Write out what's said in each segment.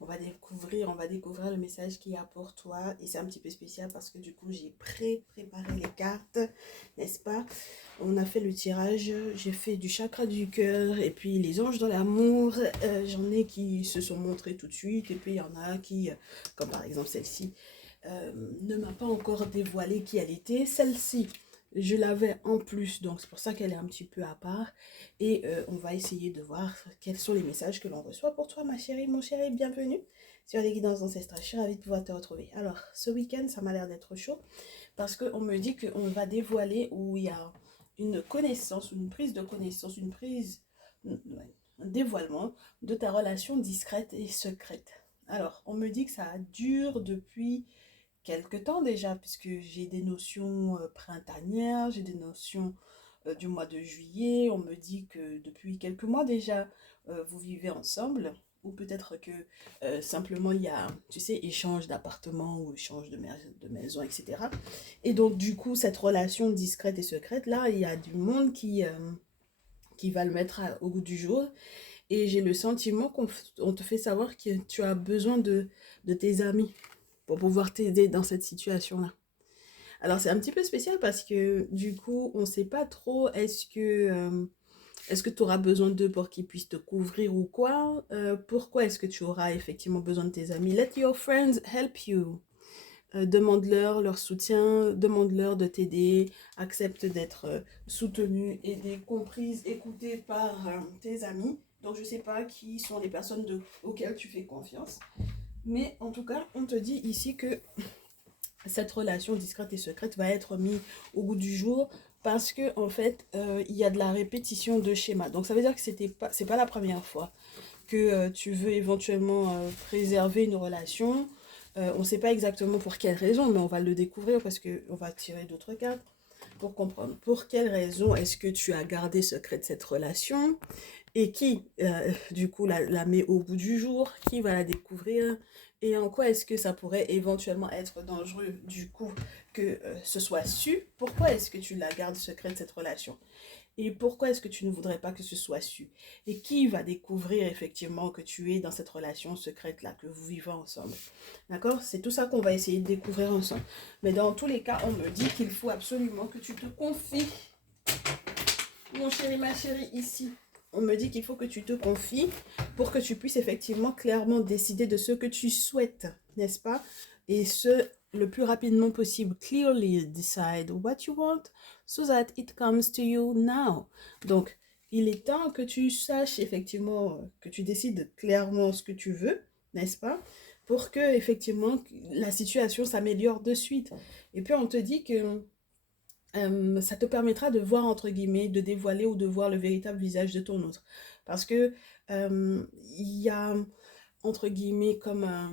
On va découvrir le message qu'il y a pour toi. Et c'est un petit peu spécial parce que du coup, j'ai préparé les cartes, n'est-ce pas? On a fait le tirage, j'ai fait du chakra du cœur et puis les anges dans l'amour. J'en ai qui se sont montrés tout de suite et puis il y en a qui, comme par exemple celle-ci, ne m'a pas encore dévoilé qui elle était. Celle-ci, je l'avais en plus, donc c'est pour ça qu'elle est un petit peu à part. Et on va essayer de voir quels sont les messages que l'on reçoit pour toi, ma chérie, mon chéri. Bienvenue sur les guidances ancestrales. Je suis ravie de pouvoir te retrouver. Alors, ce week-end, ça m'a l'air d'être chaud parce qu'on me dit qu'on va dévoiler où il y a une connaissance, une prise de connaissance, un dévoilement de ta relation discrète et secrète. Alors, on me dit que ça dure depuis quelque temps déjà, puisque j'ai des notions printanières, j'ai des notions du mois de juillet. On me dit que depuis quelques mois déjà, vous vivez ensemble. Ou peut-être que simplement il y a, tu sais, échange d'appartements ou échange de maison, etc. Et donc du coup, cette relation discrète et secrète, là, il y a du monde qui va le mettre au goût du jour. Et j'ai le sentiment qu'on te fait savoir que tu as besoin de tes amis pour pouvoir t'aider dans cette situation-là. Alors c'est un petit peu spécial parce que du coup, on ne sait pas trop est-ce que tu auras besoin d'eux pour qu'ils puissent te couvrir ou quoi. Pourquoi est-ce que tu auras effectivement besoin de tes amis? Let your friends help you. Demande-leur leur soutien, demande-leur de t'aider, accepte d'être soutenu, aidé, comprise, écoutée par tes amis. Donc je ne sais pas qui sont les personnes auxquelles tu fais confiance. Mais en tout cas, on te dit ici que cette relation discrète et secrète va être mise au goût du jour parce que en fait il y a de la répétition de schémas. Donc ça veut dire que c'est pas la première fois que tu veux éventuellement préserver une relation. On ne sait pas exactement pour quelle raison, mais on va le découvrir parce qu'on va tirer d'autres cartes pour comprendre pour quelle raison est-ce que tu as gardé secrète cette relation et qui, du coup, la met au bout du jour, qui va la découvrir, et en quoi est-ce que ça pourrait éventuellement être dangereux, du coup, que ce soit su. Pourquoi est-ce que tu la gardes secrète, cette relation? Et pourquoi est-ce que tu ne voudrais pas que ce soit su? Et qui va découvrir effectivement que tu es dans cette relation secrète-là, que vous vivez ensemble? D'accord? C'est tout ça qu'on va essayer de découvrir ensemble. Mais dans tous les cas, on me dit qu'il faut absolument que tu te confies, mon chéri, ma chérie, ici. On me dit qu'il faut que tu te confies pour que tu puisses effectivement clairement décider de ce que tu souhaites, n'est-ce pas? Et ce, le plus rapidement possible. Clearly decide what you want so that it comes to you now. Donc, il est temps que tu saches effectivement, que tu décides clairement ce que tu veux, n'est-ce pas? Pour que effectivement la situation s'améliore de suite. Et puis on te dit que ça te permettra de voir, entre guillemets, de dévoiler ou de voir le véritable visage de ton autre. Parce que il y a, entre guillemets, comme un...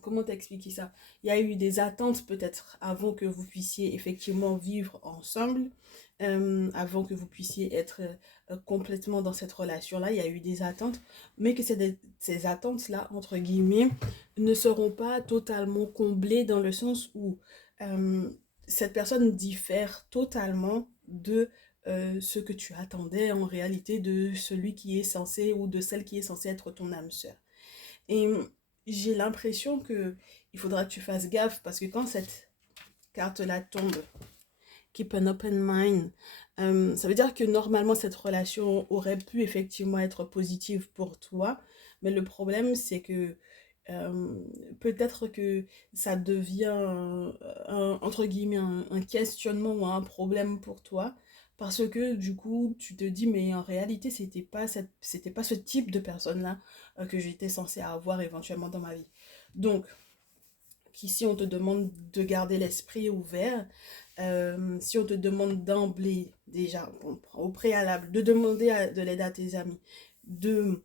Comment t'expliquer ça? Il y a eu des attentes peut-être avant que vous puissiez effectivement vivre ensemble, avant que vous puissiez être complètement dans cette relation-là. Il y a eu des attentes, mais que ces attentes-là, entre guillemets, ne seront pas totalement comblées dans le sens où euh, cette personne diffère totalement de ce que tu attendais en réalité de celui qui est censé ou de celle qui est censée être ton âme sœur. Et j'ai l'impression que il faudra que tu fasses gaffe parce que quand cette carte-là tombe, keep an open mind, ça veut dire que normalement cette relation aurait pu effectivement être positive pour toi, mais le problème c'est que euh, peut-être que ça devient entre guillemets un questionnement ou un problème pour toi parce que du coup tu te dis mais en réalité c'était pas ce type de personne là que j'étais censée avoir éventuellement dans ma vie. Donc qu'ici on te demande de garder l'esprit ouvert, si on te demande d'emblée déjà bon, au préalable de demander de l'aide à tes amis, de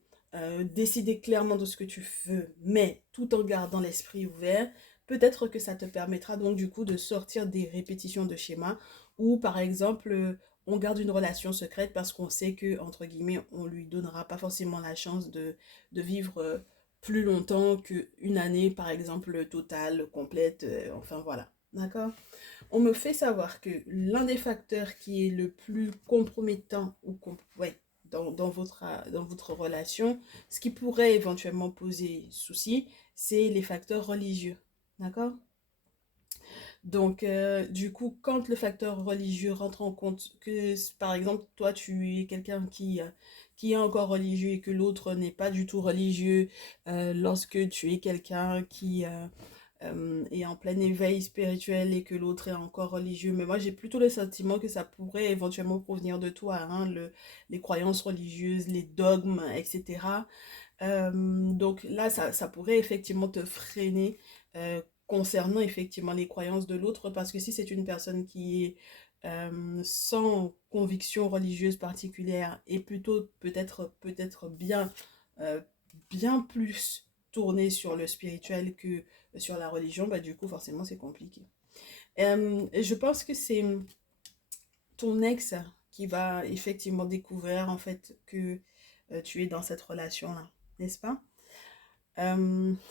décider clairement de ce que tu veux, mais tout en gardant l'esprit ouvert, peut-être que ça te permettra donc du coup de sortir des répétitions de schémas ou par exemple on garde une relation secrète parce qu'on sait que entre guillemets on lui donnera pas forcément la chance de vivre plus longtemps qu'une année par exemple totale, complète, enfin voilà, d'accord? On me fait savoir que l'un des facteurs qui est le plus compromettant, ouais, dans votre relation, ce qui pourrait éventuellement poser souci, c'est les facteurs religieux. D'accord? Donc, du coup, quand le facteur religieux rentre en compte, que par exemple, toi, tu es quelqu'un qui est encore religieux et que l'autre n'est pas du tout religieux, lorsque tu es quelqu'un qui est en plein éveil spirituel et que l'autre est encore religieux, mais moi, j'ai plutôt le sentiment que ça pourrait éventuellement provenir de toi, hein, les croyances religieuses, les dogmes, etc. Donc là, ça pourrait effectivement te freiner concernant effectivement les croyances de l'autre, parce que si c'est une personne qui est sans conviction religieuse particulière et plutôt peut-être euh, bien plus tournée sur le spirituel que sur la religion, bah du coup forcément c'est compliqué. Je pense que c'est ton ex qui va effectivement découvrir en fait que tu es dans cette relation-là, n'est-ce pas?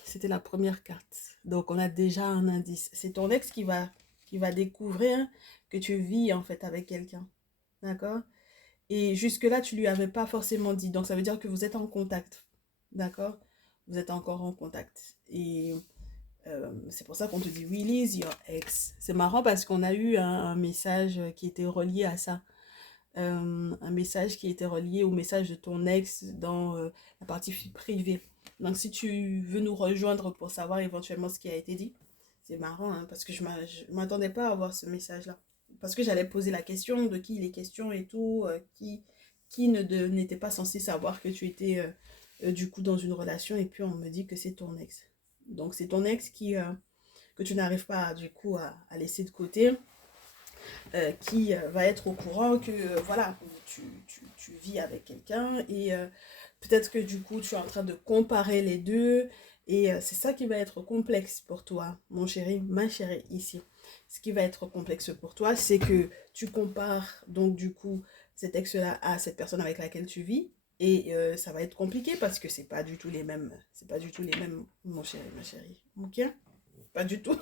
C'était la première carte. Donc, on a déjà un indice. C'est ton ex qui va découvrir que tu vis en fait avec quelqu'un. D'accord? Et jusque-là, tu lui avais pas forcément dit. Donc, ça veut dire que vous êtes en contact. D'accord? Vous êtes encore en contact. Et c'est pour ça qu'on te dit release your ex. C'est marrant parce qu'on a eu un message qui était relié à ça. Un message qui était relié au message de ton ex dans la partie privée. Donc, si tu veux nous rejoindre pour savoir éventuellement ce qui a été dit, c'est marrant, hein, parce que je ne m'attendais pas à avoir ce message-là. Parce que j'allais poser la question de qui il est question et tout, qui n'était pas censé savoir que tu étais du coup dans une relation, et puis on me dit que c'est ton ex. Donc, c'est ton ex que tu n'arrives pas du coup à laisser de côté, qui va être au courant que voilà, tu vis avec quelqu'un et peut-être que du coup tu es en train de comparer les deux et c'est ça qui va être complexe pour toi, mon chéri, ma chérie ici. Ce qui va être complexe pour toi, c'est que tu compares donc du coup cet ex-là à cette personne avec laquelle tu vis et ça va être compliqué parce que c'est pas du tout les mêmes, mon chéri, ma chérie, ok? Pas du tout.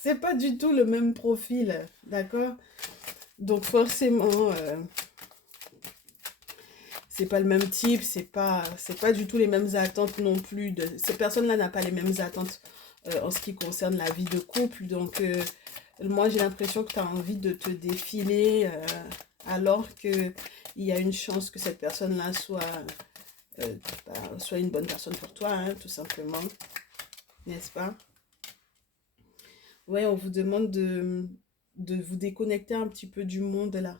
C'est pas du tout le même profil, d'accord? Donc forcément, c'est pas le même type, c'est pas du tout les mêmes attentes non plus. Ces personnes-là n'ont pas les mêmes attentes en ce qui concerne la vie de couple. Donc moi, j'ai l'impression que tu as envie de te défiler alors que il y a une chance que cette personne-là euh, soit une bonne personne pour toi, hein, tout simplement, n'est-ce pas? Ouais, on vous demande de vous déconnecter un petit peu du monde là.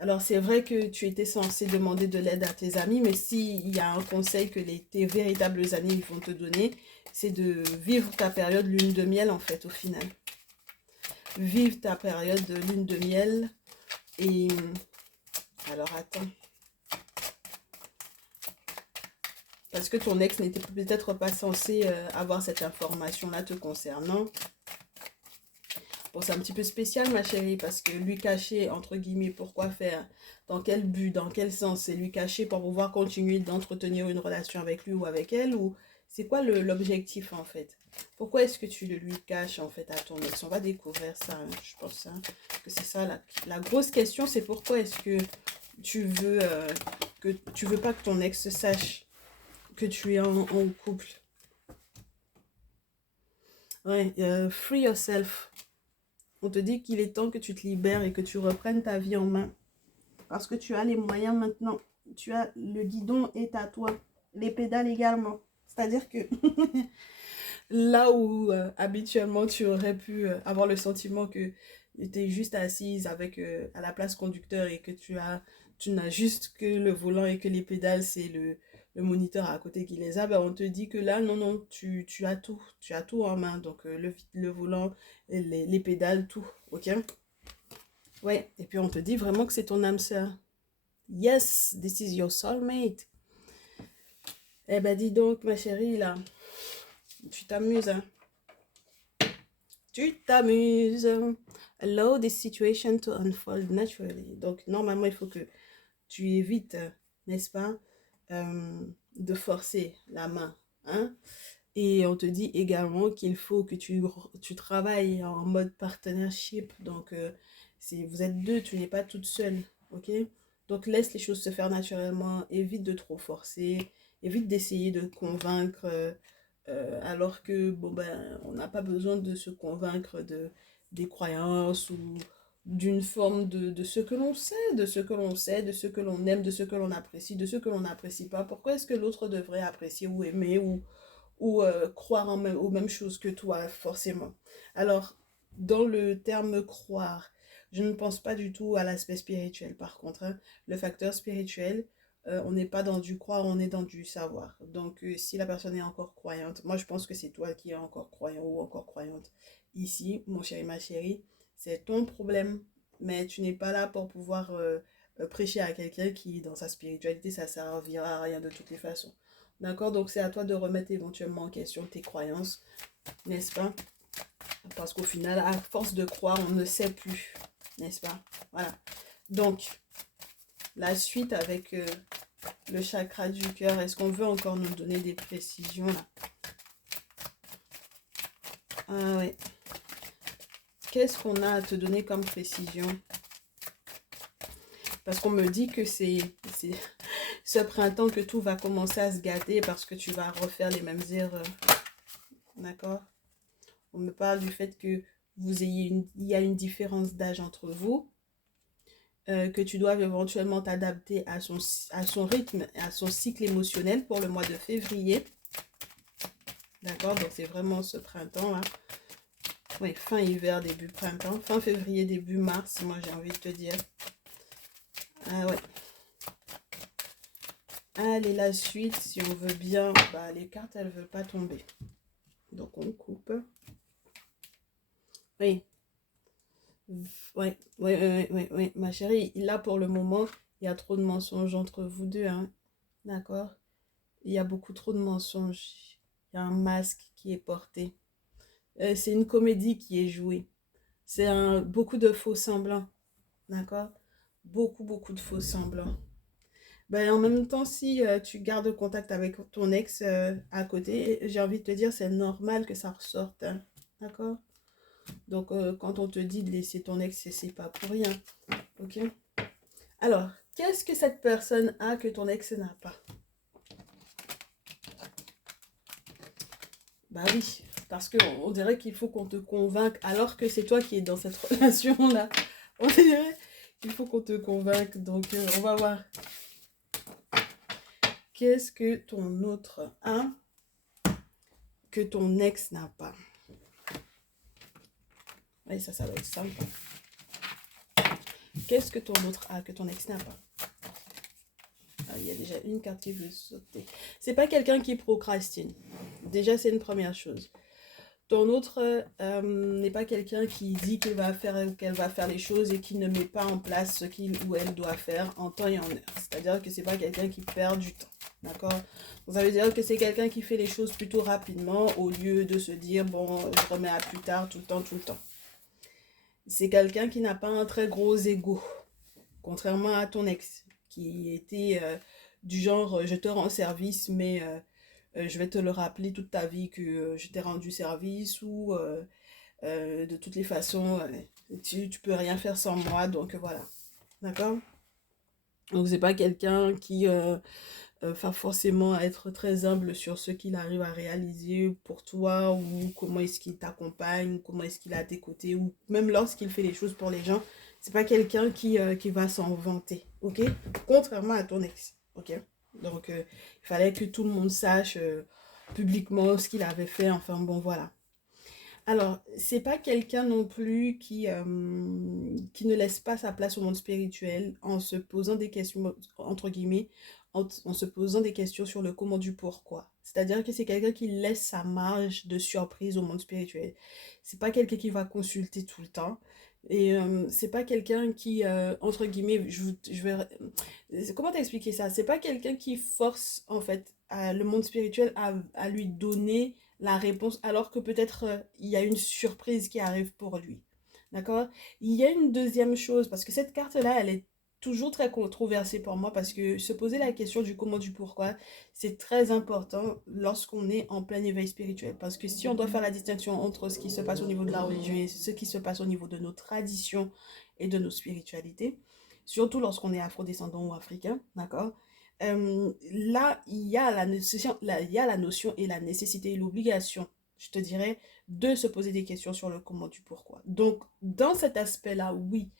Alors, c'est vrai que tu étais censé demander de l'aide à tes amis, mais s'il y a un conseil que tes véritables amis vont te donner, c'est de vivre ta période lune de miel en fait, au final. Vive ta période de lune de miel et... Alors, attends. Parce que ton ex n'était peut-être pas censé avoir cette information-là te concernant. Bon, c'est un petit peu spécial, ma chérie, parce que lui cacher, entre guillemets, pourquoi faire, dans quel but, dans quel sens, c'est lui cacher pour pouvoir continuer d'entretenir une relation avec lui ou avec elle, ou c'est quoi l'objectif, en fait? Pourquoi est-ce que tu le lui caches, en fait, à ton ex? On va découvrir ça, hein, je pense, hein, que c'est ça, la grosse question, c'est pourquoi est-ce que tu veux pas que ton ex sache que tu es en couple? Ouais, free yourself. On te dit qu'il est temps que tu te libères et que tu reprennes ta vie en main. Parce que tu as les moyens maintenant. Tu as le guidon est à toi. Les pédales également. C'est-à-dire que là où habituellement tu aurais pu avoir le sentiment que tu es juste assise avec à la place conducteur et que tu n'as juste que le volant et que les pédales c'est le moniteur à côté qui les a, ben on te dit que là non non tu as tout, tu as tout en main, donc le volant, les pédales, tout, ok? Ouais, et puis on te dit vraiment que c'est ton âme sœur. Yes, this is your soulmate. Eh ben dis donc ma chérie là, tu t'amuses, hein? Tu t'amuses. Allow this situation to unfold naturally. Donc, normalement, il faut que tu évites, n'est-ce pas, de forcer la main. Hein? Et on te dit également qu'il faut que tu travailles en mode partnership. Donc, vous êtes deux, tu n'es pas toute seule. Ok? Donc laisse les choses se faire naturellement, évite de trop forcer, évite d'essayer de convaincre, alors que bon ben on n'a pas besoin de se convaincre des croyances ou d'une forme de ce que l'on sait, de ce que l'on sait, de ce que l'on aime, de ce que l'on apprécie, de ce que l'on n'apprécie pas. Pourquoi est-ce que l'autre devrait apprécier ou aimer ou croire aux mêmes choses que toi, forcément. Alors, dans le terme croire, je ne pense pas du tout à l'aspect spirituel. Par contre, hein, le facteur spirituel, on n'est pas dans du croire, on est dans du savoir. Donc, si la personne est encore croyante, moi je pense que c'est toi qui es encore croyant ou encore croyante. Ici, mon chéri, ma chérie, c'est ton problème. Mais tu n'es pas là pour pouvoir prêcher à quelqu'un qui, dans sa spiritualité, ça ne servira à rien de toutes les façons. D'accord? Donc c'est à toi de remettre éventuellement en question tes croyances, n'est-ce pas? Parce qu'au final, à force de croire, on ne sait plus, n'est-ce pas? Voilà. Donc, la suite avec le chakra du cœur, est-ce qu'on veut encore nous donner des précisions là? Ah ouais. Qu'est-ce qu'on a à te donner comme précision? Parce qu'on me dit que c'est ce printemps que tout va commencer à se gâter parce que tu vas refaire les mêmes erreurs. D'accord? On me parle du fait que il y a une différence d'âge entre vous, que tu dois éventuellement t'adapter à son rythme, à son cycle émotionnel pour le mois de février. D'accord? Donc c'est vraiment ce printemps-là. Oui, fin hiver, début printemps. Fin février, début mars, moi j'ai envie de te dire. Ah ouais. Allez, la suite, si on veut bien. Bah, les cartes, elles ne veulent pas tomber. Donc on coupe. Oui. Oui, ma chérie, là pour le moment, il y a trop de mensonges entre vous deux, hein. D'accord? Il y a beaucoup trop de mensonges. Il y a un masque qui est porté. C'est une comédie qui est jouée. C'est beaucoup de faux semblants. D'accord? Beaucoup de faux semblants. Ben, en même temps, si tu gardes contact avec ton ex à côté, j'ai envie de te dire, c'est normal que ça ressorte, hein. D'accord? Donc, quand on te dit de laisser ton ex, c'est pas pour rien. Ok? Alors, qu'est-ce que cette personne a que ton ex n'a pas? Bah oui, parce qu'on dirait qu'il faut qu'on te convainque, alors que c'est toi qui es dans cette relation-là. On dirait qu'il faut qu'on te convainque. Donc, on va voir. Qu'est-ce que ton autre a que ton ex n'a pas? Oui, ça va être simple. Qu'est-ce que ton autre a que ton ex n'a pas? Ah, il y a déjà une carte qui veut sauter. C'est pas quelqu'un qui procrastine. Déjà, c'est une première chose. Ton autre n'est pas quelqu'un qui dit qu'elle va faire les choses et qui ne met pas en place ce qu'il ou elle doit faire en temps et en heure. C'est-à-dire que c'est pas quelqu'un qui perd du temps. D'accord? Ça veut dire que c'est quelqu'un qui fait les choses plutôt rapidement au lieu de se dire, bon, je remets à plus tard, tout le temps, tout le temps. C'est quelqu'un qui n'a pas un très gros ego, contrairement à ton ex, qui était du genre, je te rends service, mais je vais te le rappeler toute ta vie que je t'ai rendu service ou de toutes les façons, tu peux rien faire sans moi, donc voilà. D'accord? Donc c'est pas quelqu'un qui va forcément être très humble sur ce qu'il arrive à réaliser pour toi ou comment est-ce qu'il t'accompagne, comment est-ce qu'il est à tes côtés ou même lorsqu'il fait les choses pour les gens. C'est pas quelqu'un qui va s'en vanter, ok? Contrairement à ton ex, ok? Donc, il fallait que tout le monde sache publiquement ce qu'il avait fait. Enfin, bon, voilà. Alors, c'est pas quelqu'un non plus qui ne laisse pas sa place au monde spirituel en se posant des questions, entre guillemets, en se posant des questions sur le comment du pourquoi. C'est-à-dire que c'est quelqu'un qui laisse sa marge de surprise au monde spirituel. C'est pas quelqu'un qui va consulter tout le temps. Et c'est pas quelqu'un qui, entre guillemets, je vais... Comment t'expliquer ça? C'est pas quelqu'un qui force, en fait, le monde spirituel à lui donner la réponse alors que peut-être il y a une surprise qui arrive pour lui. D'accord? Il y a une deuxième chose, parce que cette carte-là, elle est toujours très controversée pour moi, parce que se poser la question du comment, du pourquoi, c'est très important lorsqu'on est en plein éveil spirituel. Parce que si on doit faire la distinction entre ce qui se passe au niveau de la religion et ce qui se passe au niveau de nos traditions et de nos spiritualités, surtout lorsqu'on est afrodescendant ou africain, d'accord? Là, il y a il y a la notion et la nécessité et l'obligation, je te dirais, de se poser des questions sur le comment du pourquoi. Donc, dans cet aspect-là, oui,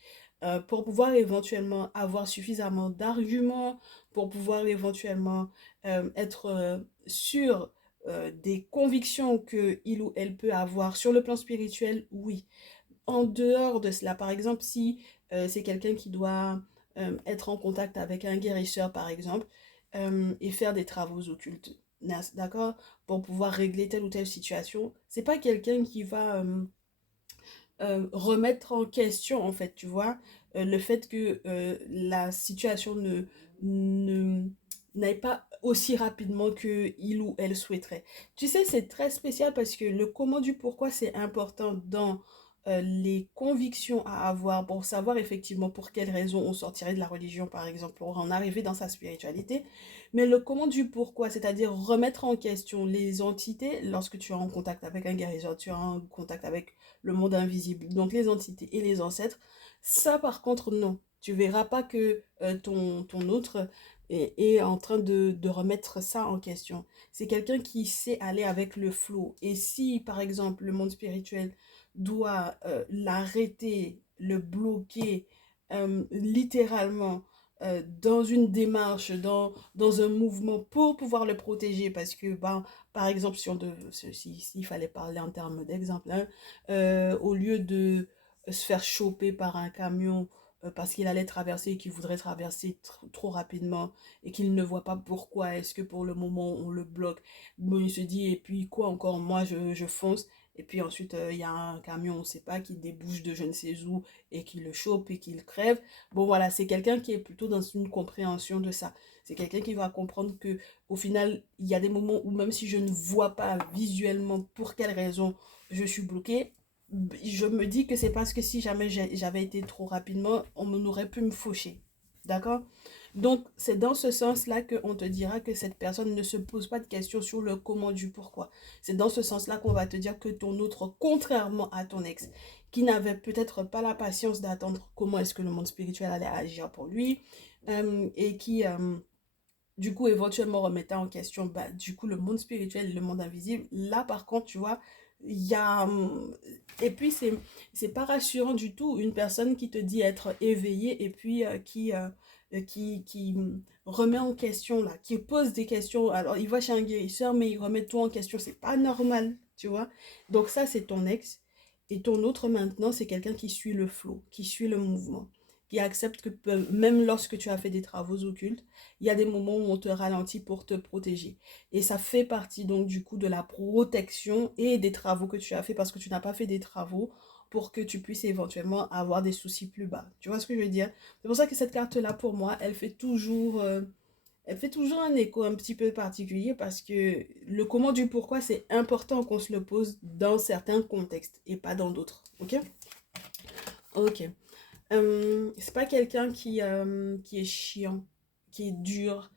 pour pouvoir éventuellement avoir suffisamment d'arguments, pour pouvoir éventuellement être sûr des convictions que il ou elle peut avoir sur le plan spirituel, oui. En dehors de cela, par exemple, si c'est quelqu'un qui doit être en contact avec un guérisseur, par exemple, et faire des travaux occultes, d'accord, pour pouvoir régler telle ou telle situation, c'est pas quelqu'un qui va remettre en question, en fait, tu vois, le fait que la situation ne n'aille pas aussi rapidement que il ou elle souhaiterait. Tu sais, c'est très spécial parce que le comment du pourquoi, c'est important dans les convictions à avoir pour savoir effectivement pour quelles raisons on sortirait de la religion, par exemple, pour en arriver dans sa spiritualité. Mais le comment du pourquoi, c'est-à-dire remettre en question les entités lorsque tu es en contact avec un guérisseur, tu es en contact avec le monde invisible, donc les entités et les ancêtres. Ça, par contre, non. Tu verras pas que ton autre est en train de remettre ça en question. C'est quelqu'un qui sait aller avec le flow. Et si, par exemple, le monde spirituel doit l'arrêter, le bloquer, littéralement, dans une démarche, dans un mouvement pour pouvoir le protéger, parce que, ben, par exemple, s'il fallait parler en termes d'exemple, hein, au lieu de se faire choper par un camion parce qu'il allait traverser et qu'il voudrait traverser trop rapidement et qu'il ne voit pas pourquoi est-ce que pour le moment on le bloque. Bon, il se dit, et puis quoi encore, moi je fonce. Et puis ensuite, il y a un camion, on ne sait pas, qui débouche de je ne sais où et qui le chope et qui le crève. Bon, voilà, c'est quelqu'un qui est plutôt dans une compréhension de ça. C'est quelqu'un qui va comprendre que au final, il y a des moments où même si je ne vois pas visuellement pour quelle raison je suis bloquée, je me dis que c'est parce que si jamais j'avais été trop rapidement, on aurait pu me faucher. D'accord? Donc, c'est dans ce sens-là qu'on te dira que cette personne ne se pose pas de questions sur le comment du pourquoi. C'est dans ce sens-là qu'on va te dire que ton autre, contrairement à ton ex, qui n'avait peut-être pas la patience d'attendre comment est-ce que le monde spirituel allait agir pour lui, et qui, du coup, éventuellement remettait en question, bah, du coup, le monde spirituel et le monde invisible. Là, par contre, tu vois, il y a... Et puis, c'est pas rassurant du tout, une personne qui te dit être éveillée et puis qui remet en question, là, qui pose des questions. Alors, il va chez un guérisseur, mais il remet tout en question. C'est pas normal, tu vois. Donc ça, c'est ton ex. Et ton autre, maintenant, c'est quelqu'un qui suit le flow, qui suit le mouvement, qui accepte que même lorsque tu as fait des travaux occultes, il y a des moments où on te ralentit pour te protéger. Et ça fait partie donc du coup de la protection et des travaux que tu as fait parce que tu n'as pas fait des travaux pour que tu puisses éventuellement avoir des soucis plus bas. Tu vois ce que je veux dire? C'est pour ça que cette carte-là, pour moi, elle fait toujours un écho un petit peu particulier parce que le comment du pourquoi, c'est important qu'on se le pose dans certains contextes et pas dans d'autres. Ok? Ok. C'est pas quelqu'un qui est chiant, qui est dur,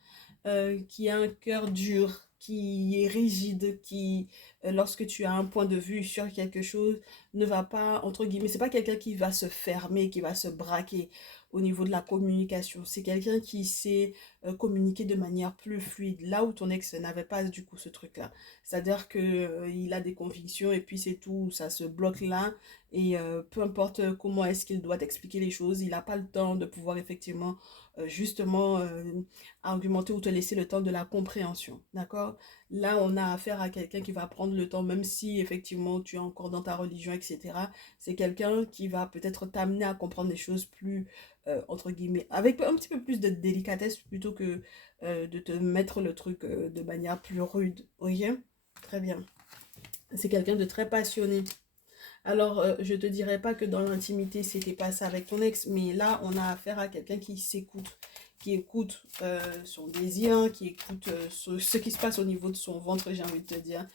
qui a un cœur dur, qui est rigide, qui, lorsque tu as un point de vue sur quelque chose, ne va pas, entre guillemets, c'est pas quelqu'un qui va se fermer, qui va se braquer au niveau de la communication. C'est quelqu'un qui sait communiquer de manière plus fluide, là où ton ex n'avait pas du coup ce truc-là. C'est-à-dire que il a des convictions et puis c'est tout, ça se bloque là et peu importe comment est-ce qu'il doit t'expliquer les choses, il n'a pas le temps de pouvoir effectivement justement argumenter ou te laisser le temps de la compréhension. D'accord? Là, on a affaire à quelqu'un qui va prendre le temps, même si effectivement tu es encore dans ta religion, etc. C'est quelqu'un qui va peut-être t'amener à comprendre des choses plus, entre guillemets, avec un petit peu plus de délicatesse plutôt que de te mettre le truc de manière plus rude. Ok? Très bien. C'est quelqu'un de très passionné. Alors, je te dirais pas que dans l'intimité, c'était pas ça avec ton ex, mais là, on a affaire à quelqu'un qui s'écoute, qui écoute son désir, qui écoute ce qui se passe au niveau de son ventre, j'ai envie de te dire.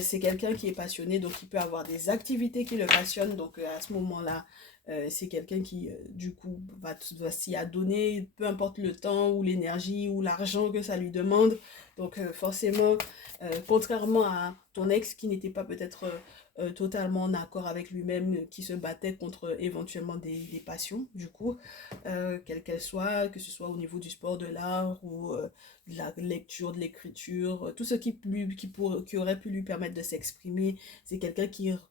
C'est quelqu'un qui est passionné, donc il peut avoir des activités qui le passionnent, donc à ce moment-là, c'est quelqu'un qui, du coup, va s'y adonner, peu importe le temps ou l'énergie ou l'argent que ça lui demande. Donc, forcément, contrairement à ton ex qui n'était pas peut-être totalement en accord avec lui-même, qui se battait contre éventuellement des passions, du coup, quelles qu'elles soient, que ce soit au niveau du sport, de l'art ou de la lecture, de l'écriture, tout ce qui aurait pu lui permettre de s'exprimer. C'est quelqu'un qui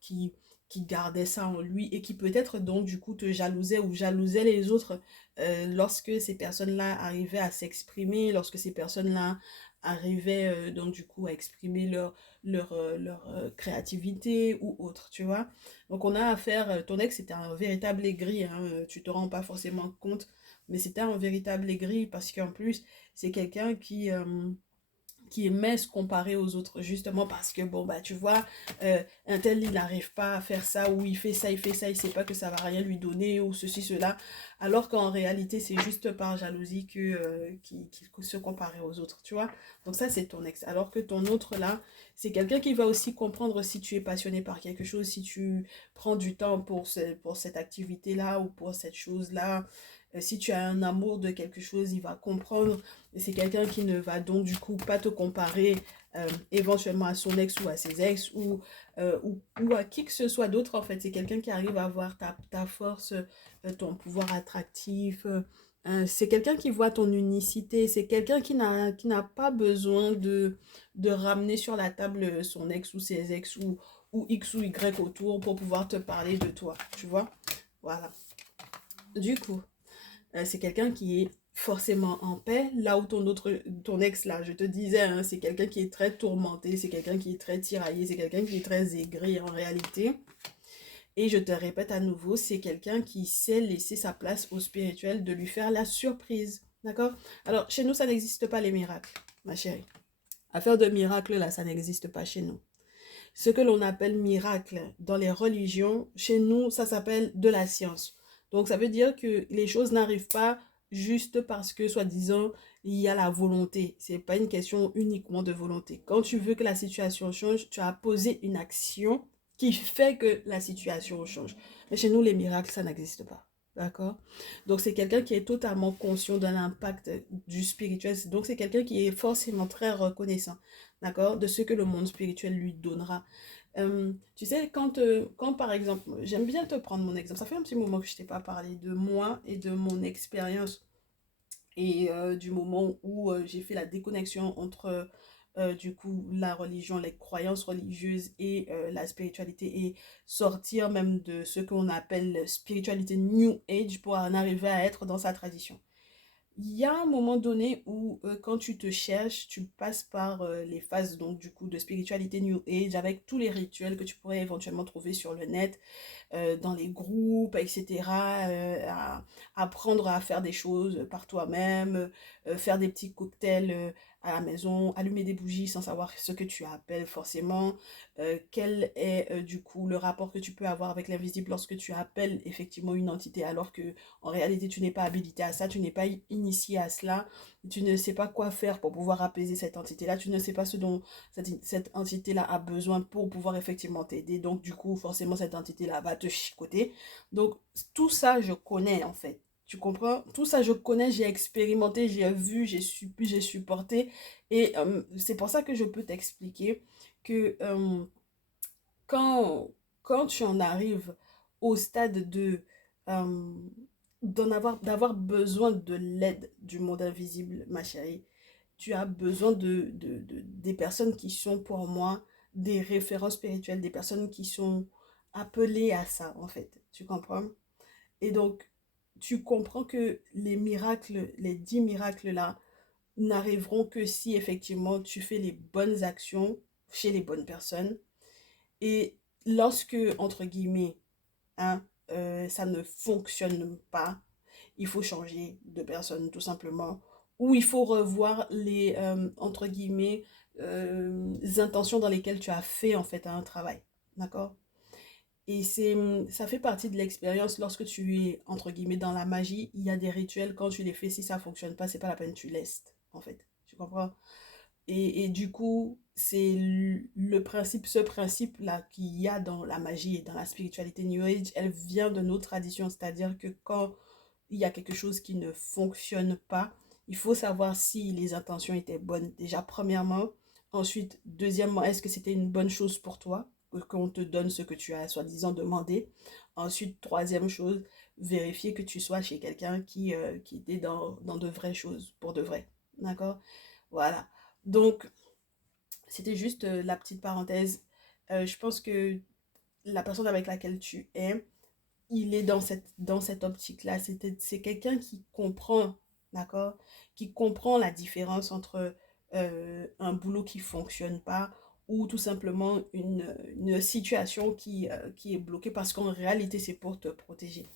gardait ça en lui et qui peut-être donc du coup te jalousait ou jalousait les autres lorsque ces personnes-là arrivaient à s'exprimer, lorsque ces personnes-là arrivaient donc du coup à exprimer leur créativité ou autre, tu vois. Donc on a affaire, ton ex c'était un véritable aigri, hein, tu te rends pas forcément compte, mais c'était un véritable aigri parce qu'en plus c'est quelqu'un qui aimait se comparer aux autres, justement parce que, bon, bah, tu vois, un tel, il n'arrive pas à faire ça, ou il fait ça, il sait pas que ça va rien lui donner, ou ceci, cela, alors qu'en réalité, c'est juste par jalousie qu'il se comparait aux autres, tu vois. Donc ça, c'est ton ex. Alors que ton autre, là, c'est quelqu'un qui va aussi comprendre si tu es passionné par quelque chose, si tu prends du temps pour cette activité-là, ou pour cette chose-là, si tu as un amour de quelque chose, il va comprendre. Et c'est quelqu'un qui ne va donc du coup pas te comparer éventuellement à son ex ou à ses ex ou à qui que ce soit d'autre en fait. C'est quelqu'un qui arrive à voir ta force, ton pouvoir attractif. C'est quelqu'un qui voit ton unicité. C'est quelqu'un qui n'a pas besoin de ramener sur la table son ex ou ses ex ou X ou Y autour pour pouvoir te parler de toi. Tu vois? Voilà. Du coup, c'est quelqu'un qui est forcément en paix, là où ton ex là, je te disais, hein, c'est quelqu'un qui est très tourmenté, c'est quelqu'un qui est très tiraillé, c'est quelqu'un qui est très aigri en réalité. Et je te répète à nouveau, c'est quelqu'un qui sait laisser sa place au spirituel, de lui faire la surprise, d'accord? Alors, chez nous, ça n'existe pas les miracles, ma chérie. Affaire de miracle, là, ça n'existe pas chez nous. Ce que l'on appelle miracle dans les religions, chez nous, ça s'appelle de la science. Donc, ça veut dire que les choses n'arrivent pas juste parce que, soi-disant, il y a la volonté. Ce n'est pas une question uniquement de volonté. Quand tu veux que la situation change, tu as posé une action qui fait que la situation change. Mais chez nous, les miracles, ça n'existe pas. D'accord? Donc, c'est quelqu'un qui est totalement conscient de l'impact du spirituel. Donc, c'est quelqu'un qui est forcément très reconnaissant, d'accord, de ce que le monde spirituel lui donnera. Tu sais, quand par exemple, j'aime bien te prendre mon exemple. Ça fait un petit moment que je t'ai pas parlé de moi et de mon expérience et du moment où j'ai fait la déconnexion entre du coup la religion, les croyances religieuses et la spiritualité et sortir même de ce qu'on appelle spiritualité New Age pour en arriver à être dans sa tradition. Il y a un moment donné où quand tu te cherches, tu passes par les phases donc du coup de spiritualité New Age avec tous les rituels que tu pourrais éventuellement trouver sur le net, dans les groupes, etc. Apprendre à faire des choses par toi-même, faire des petits cocktails à la maison, allumer des bougies sans savoir ce que tu appelles forcément, quel est du coup le rapport que tu peux avoir avec l'invisible lorsque tu appelles effectivement une entité alors que en réalité tu n'es pas habilité à ça, tu n'es pas initié à cela, tu ne sais pas quoi faire pour pouvoir apaiser cette entité-là, tu ne sais pas ce dont cette entité-là a besoin pour pouvoir effectivement t'aider. Donc, du coup, forcément, cette entité-là va te chicoter. Donc, tout ça, je connais en fait. Tu comprends? Tout ça, je connais, j'ai expérimenté, j'ai vu, j'ai supporté. Et c'est pour ça que je peux t'expliquer que quand, quand tu en arrives au stade euh, d'avoir besoin de l'aide du monde invisible, ma chérie, tu as besoin des personnes qui sont pour moi des référents spirituels, des personnes qui sont appelées à ça, en fait. Tu comprends? Et donc, tu comprends que les miracles, les 10 miracles là, n'arriveront que si effectivement tu fais les bonnes actions chez les bonnes personnes. Et lorsque, entre guillemets, hein, ça ne fonctionne pas, il faut changer de personne tout simplement. Ou il faut revoir les, entre guillemets, intentions dans lesquelles tu as fait en fait un travail. D'accord? Et ça fait partie de l'expérience lorsque tu es, entre guillemets, dans la magie. Il y a des rituels, quand tu les fais, si ça fonctionne pas, c'est pas la peine, tu laisses, en fait. Tu comprends? Et du coup, c'est le principe, ce principe-là qu'il y a dans la magie et dans la spiritualité New Age, elle vient de nos traditions. C'est-à-dire que quand il y a quelque chose qui ne fonctionne pas, il faut savoir si les intentions étaient bonnes. Déjà, premièrement. Ensuite, deuxièmement, est-ce que c'était une bonne chose pour toi? qu'on te donne ce que tu as soi-disant demandé. Ensuite, troisième chose, vérifier que tu sois chez quelqu'un qui est dans de vraies choses, pour de vrai. D'accord? Voilà. Donc, c'était juste la petite parenthèse. Je pense que la personne avec laquelle tu es, il est dans cette optique-là. C'est quelqu'un qui comprend, d'accord? Qui comprend la différence entre un boulot qui ne fonctionne pas ou tout simplement une situation qui est bloquée parce qu'en réalité, c'est pour te protéger.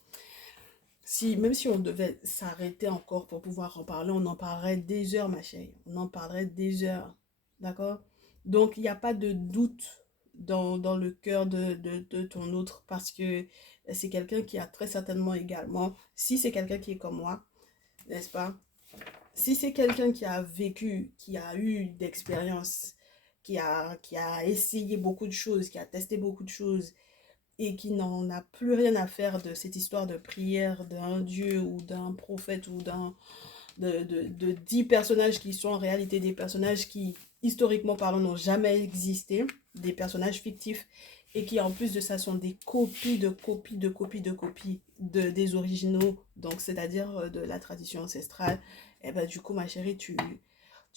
Même si on devait s'arrêter encore pour pouvoir en parler, on en parlerait des heures, ma chérie. On en parlerait des heures. D'accord? Donc, il n'y a pas de doute dans le cœur de ton autre parce que c'est quelqu'un qui a très certainement également, si c'est quelqu'un qui est comme moi, n'est-ce pas? Si c'est quelqu'un qui a vécu, qui a eu d'expérience, qui a essayé beaucoup de choses, qui a testé beaucoup de choses, et qui n'en a plus rien à faire de cette histoire de prière d'un dieu ou d'un prophète ou de 10 personnages qui sont en réalité des personnages qui, historiquement parlant, n'ont jamais existé, des personnages fictifs, et qui en plus de ça sont des copies de copies de copies de copies des originaux, donc c'est-à-dire de la tradition ancestrale. Et ben du coup, ma chérie, tu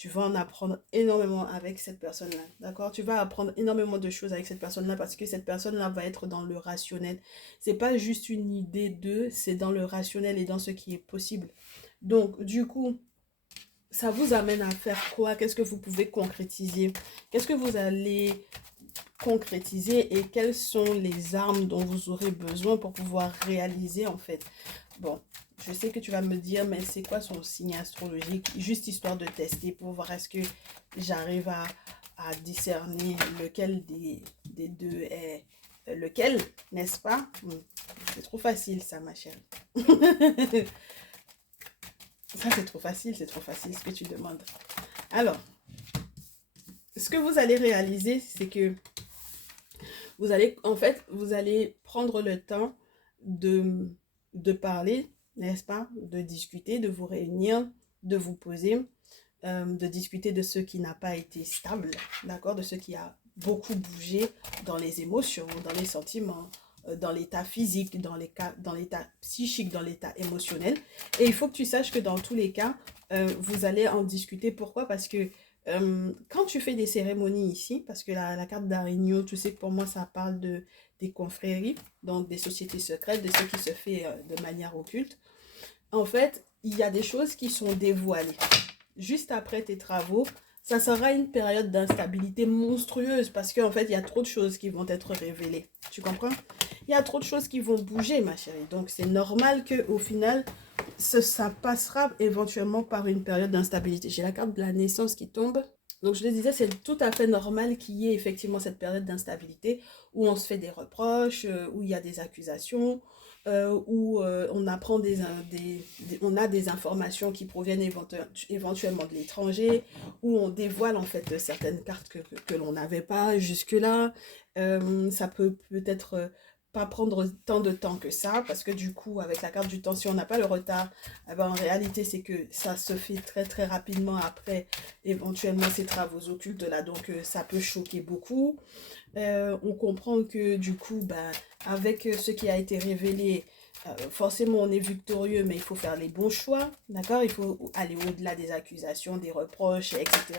vas en apprendre énormément avec cette personne-là, d'accord? Tu vas apprendre énormément de choses avec cette personne-là parce que cette personne-là va être dans le rationnel. C'est pas juste une idée d'eux, c'est dans le rationnel et dans ce qui est possible. Donc, du coup, ça vous amène à faire quoi? Qu'est-ce que vous pouvez concrétiser? Qu'est-ce que vous allez concrétiser et quelles sont les armes dont vous aurez besoin pour pouvoir réaliser en fait? Bon, je sais que tu vas me dire, mais c'est quoi son signe astrologique? Juste histoire de tester pour voir est-ce que j'arrive à discerner lequel des deux est lequel, n'est-ce pas? C'est trop facile ça, ma chérie. Ça, c'est trop facile ce que tu demandes. Alors, ce que vous allez réaliser, c'est que vous allez, en fait, vous allez prendre le temps de parler, n'est-ce pas? De discuter, de vous réunir, de vous poser, de discuter de ce qui n'a pas été stable, d'accord? De ce qui a beaucoup bougé dans les émotions, dans les sentiments, dans l'état physique, dans l'état psychique, dans l'état émotionnel. Et il faut que tu saches que dans tous les cas, vous allez en discuter. Pourquoi? Parce que quand tu fais des cérémonies ici, parce que la carte d'Arigno, tu sais que pour moi, ça parle des confréries, donc des sociétés secrètes, de ce qui se fait de manière occulte. En fait, il y a des choses qui sont dévoilées. Juste après tes travaux, ça sera une période d'instabilité monstrueuse parce qu'en fait, il y a trop de choses qui vont être révélées. Tu comprends? Il y a trop de choses qui vont bouger, ma chérie. Donc, c'est normal qu'au final, ça passera éventuellement par une période d'instabilité. J'ai la carte de la naissance qui tombe. Donc, je le disais, c'est tout à fait normal qu'il y ait effectivement cette période d'instabilité où on se fait des reproches, où il y a des accusations, où on apprend on a des informations qui proviennent éventuellement de l'étranger, où on dévoile en fait certaines cartes que l'on n'avait pas jusque-là. Ça peut-être pas prendre tant de temps que ça, parce que du coup, avec la carte du temps, si on n'a pas le retard, eh ben, en réalité, c'est que ça se fait très très rapidement après éventuellement ces travaux occultes là, donc ça peut choquer beaucoup. On comprend que du coup, ben, avec ce qui a été révélé, forcément on est victorieux, mais il faut faire les bons choix, d'accord? Il faut aller au-delà des accusations, des reproches, etc.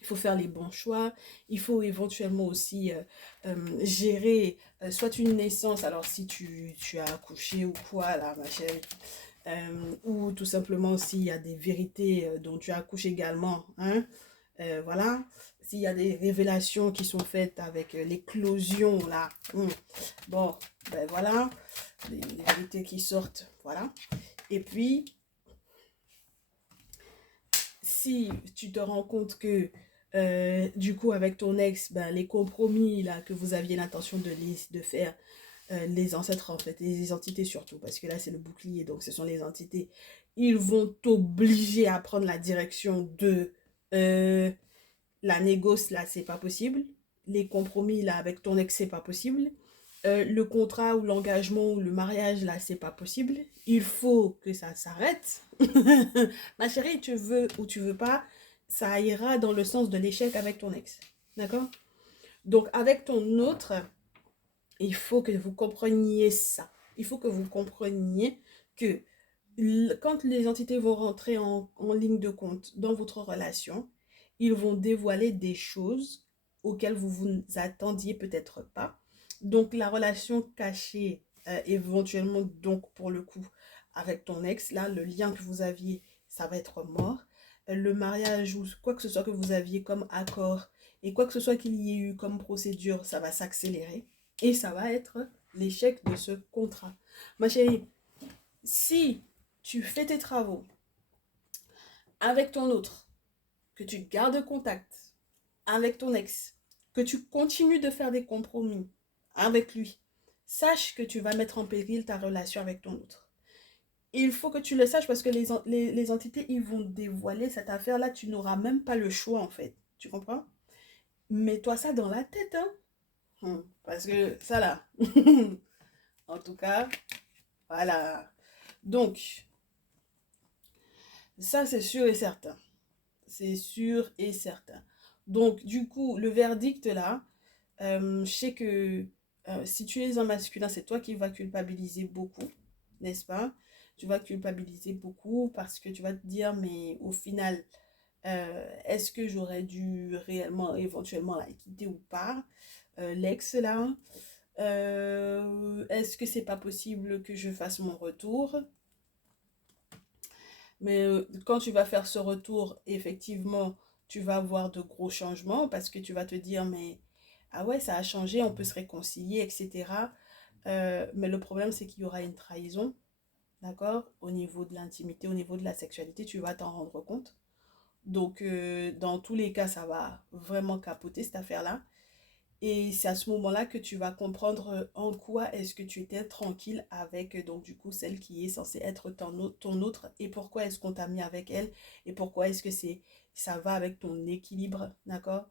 Il faut faire les bons choix. Il faut éventuellement aussi gérer soit une naissance, alors si tu as accouché ou quoi, là, ma chérie, ou tout simplement s'il y a des vérités dont tu accouches également, hein, voilà. S'il y a des révélations qui sont faites avec l'éclosion, là, bon, ben voilà, les vérités qui sortent, voilà. Et puis, si tu te rends compte que du coup avec ton ex, ben, les compromis là que vous aviez l'intention de faire, les ancêtres en fait, les entités surtout, parce que là c'est le bouclier, donc ce sont les entités, ils vont t'obliger à prendre la direction de la négoce là, c'est pas possible, les compromis là avec ton ex, c'est pas possible, le contrat ou l'engagement ou le mariage là, c'est pas possible, il faut que ça s'arrête. Ma chérie, tu veux ou tu veux pas, ça ira dans le sens de l'échec avec ton ex. D'accord? Donc, avec ton autre, il faut que vous compreniez ça. Il faut que vous compreniez que quand les entités vont rentrer en ligne de compte dans votre relation, ils vont dévoiler des choses auxquelles vous vous attendiez peut-être pas. Donc la relation cachée, éventuellement, donc pour le coup, avec ton ex, là, le lien que vous aviez, ça va être mort. Le mariage ou quoi que ce soit que vous aviez comme accord et quoi que ce soit qu'il y ait eu comme procédure, ça va s'accélérer et ça va être l'échec de ce contrat. Ma chérie, si tu fais tes travaux avec ton autre, que tu gardes contact avec ton ex, que tu continues de faire des compromis avec lui, sache que tu vas mettre en péril ta relation avec ton autre. Il faut que tu le saches parce que les entités, ils vont dévoiler cette affaire-là. Tu n'auras même pas le choix, en fait. Tu comprends? Mets-toi ça dans la tête, hein. Parce que ça, là. En tout cas, voilà. Donc, ça, c'est sûr et certain. C'est sûr et certain. Donc, du coup, le verdict là, je sais que si tu es un masculin, c'est toi qui vas culpabiliser beaucoup, n'est-ce pas? Tu vas culpabiliser beaucoup parce que tu vas te dire, mais au final, est-ce que j'aurais dû réellement, éventuellement, la quitter ou pas? L'ex là, est-ce que c'est pas possible que je fasse mon retour? Mais quand tu vas faire ce retour, effectivement, tu vas avoir de gros changements parce que tu vas te dire, mais ah ouais, ça a changé, on peut se réconcilier, etc. Mais le problème, c'est qu'il y aura une trahison, d'accord? Au niveau de l'intimité, au niveau de la sexualité, tu vas t'en rendre compte. Donc, dans tous les cas, ça va vraiment capoter cette affaire-là. Et c'est à ce moment-là que tu vas comprendre en quoi est-ce que tu étais tranquille avec, donc du coup, celle qui est censée être ton autre et pourquoi est-ce qu'on t'a mis avec elle et pourquoi est-ce que ça va avec ton équilibre, d'accord?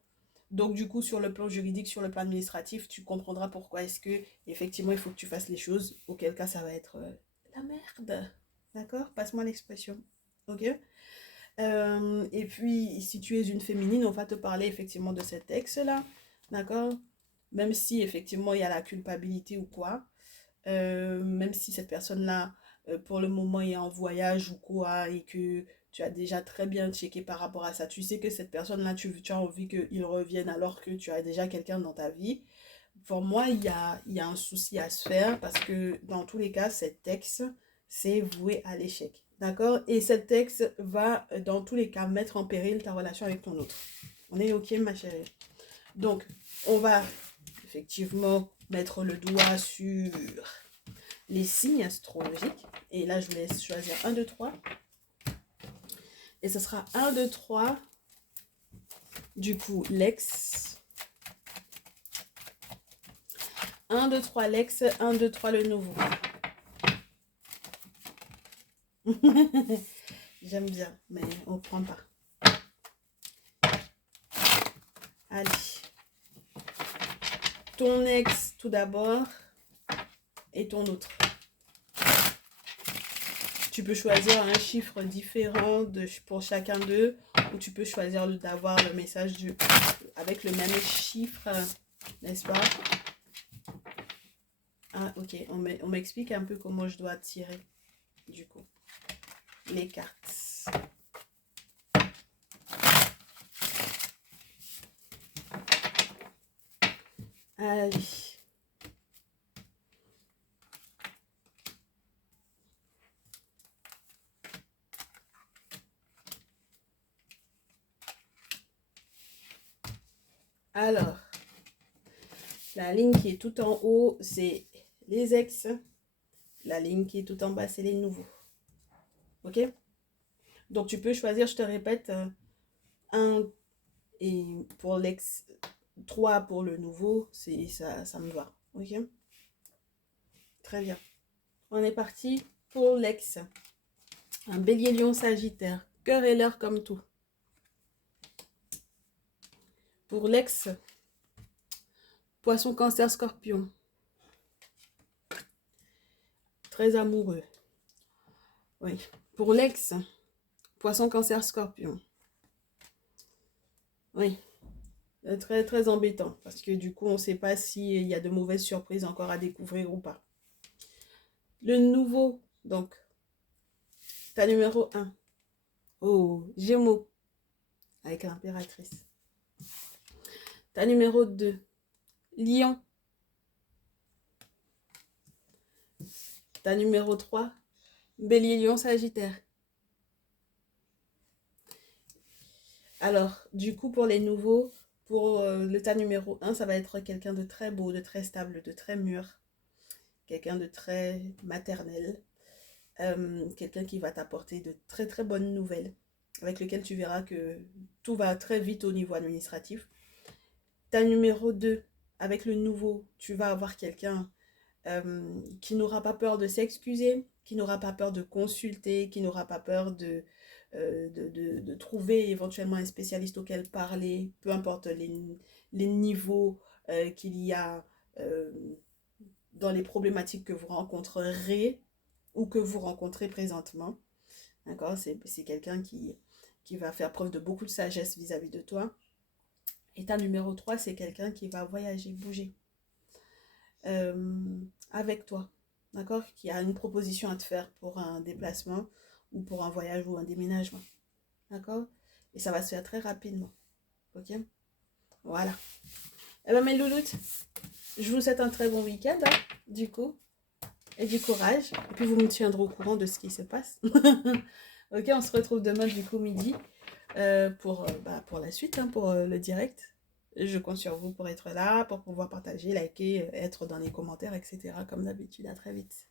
Donc du coup, sur le plan juridique, sur le plan administratif, tu comprendras pourquoi est-ce que, effectivement, il faut que tu fasses les choses, auquel cas ça va être la merde, d'accord? Passe-moi l'expression, ok? Et puis, si tu es une féminine, on va te parler effectivement de cet ex-là, d'accord? Même si effectivement il y a la culpabilité ou quoi, même si cette personne-là, pour le moment, est en voyage ou quoi, et que tu as déjà très bien checké par rapport à ça, tu sais que cette personne-là, tu as envie qu'il revienne alors que tu as déjà quelqu'un dans ta vie. Pour moi, il y a un souci à se faire parce que dans tous les cas, cet ex, c'est voué à l'échec. D'accord? Et cet ex va, dans tous les cas, mettre en péril ta relation avec ton autre. On est OK, ma chérie? Donc, on va effectivement mettre le doigt sur les signes astrologiques. Et là, je vous laisse choisir un, 2, 3. Et ce sera un, 2, 3. Du coup, l'ex. 1, 2, 3, l'ex. 1, 2, 3, le nouveau. J'aime bien, mais on prend pas. Allez. Ton ex, tout d'abord. Et ton autre. Tu peux choisir un chiffre différent pour chacun d'eux. Ou tu peux choisir d'avoir le message avec le même chiffre. N'est-ce pas? Ah, ok. On m'explique un peu comment je dois tirer. Du coup. Les cartes. Allez. Alors, la ligne qui est tout en haut, c'est les ex. La ligne qui est tout en bas, c'est les nouveaux. Ok? Donc, tu peux choisir, je te répète, 1 et pour l'ex, 3 pour le nouveau. Ça me va. Ok? Très bien. On est parti pour l'ex. Un bélier lion sagittaire. Cœur et l'heure comme tout. Pour l'ex, poisson cancer scorpion. Très amoureux. Oui. Pour l'ex, poisson cancer scorpion. Oui. Très, très embêtant. Parce que du coup, on ne sait pas s'il y a de mauvaises surprises encore à découvrir ou pas. Le nouveau, donc, ta numéro un. Oh, Gémeaux, avec l'impératrice. Ta numéro 2, Lion. Ta numéro 3, Bélier, Lion, Sagittaire. Alors, du coup, pour les nouveaux, pour le tas numéro un, ça va être quelqu'un de très beau, de très stable, de très mûr. Quelqu'un de très maternel. Quelqu'un qui va t'apporter de très très bonnes nouvelles. Avec lequel tu verras que tout va très vite au niveau administratif. Ta numéro 2, avec le nouveau, tu vas avoir quelqu'un qui n'aura pas peur de s'excuser, qui n'aura pas peur de consulter, qui n'aura pas peur de trouver éventuellement un spécialiste auquel parler, peu importe les niveaux qu'il y a euh, dans les problématiques que vous rencontrerez ou que vous rencontrez présentement. D'accord? C'est quelqu'un qui va faire preuve de beaucoup de sagesse vis-à-vis de toi. Et ta numéro 3, c'est quelqu'un qui va voyager, bouger euh, avec toi. D'accord? Qui a une proposition à te faire pour un déplacement ou pour un voyage ou un déménagement. D'accord? Et ça va se faire très rapidement. Ok? Voilà. Eh bien, mes louloutes, je vous souhaite un très bon week-end, hein, du coup. Et du courage. Et puis, vous me tiendrez au courant de ce qui se passe. Ok, on se retrouve demain, du coup, midi, pour la suite, hein, pour le direct. Je compte sur vous pour être là, pour pouvoir partager, liker, être dans les commentaires, etc. Comme d'habitude. À très vite.